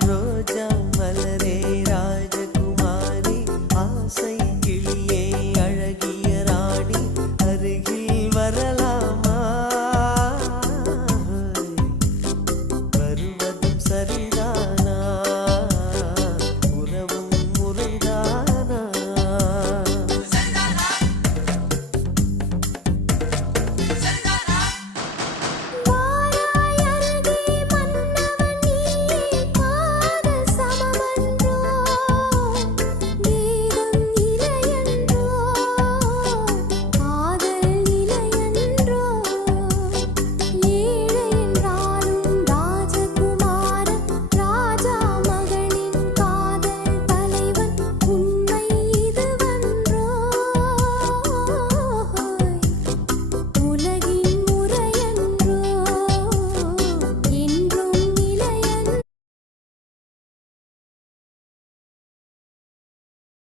ரோஜா மலரே ராஜகுமாரி ஆசை கிளியே அழகிய ராணி அருகில் வரலாமா வருவதும் சரி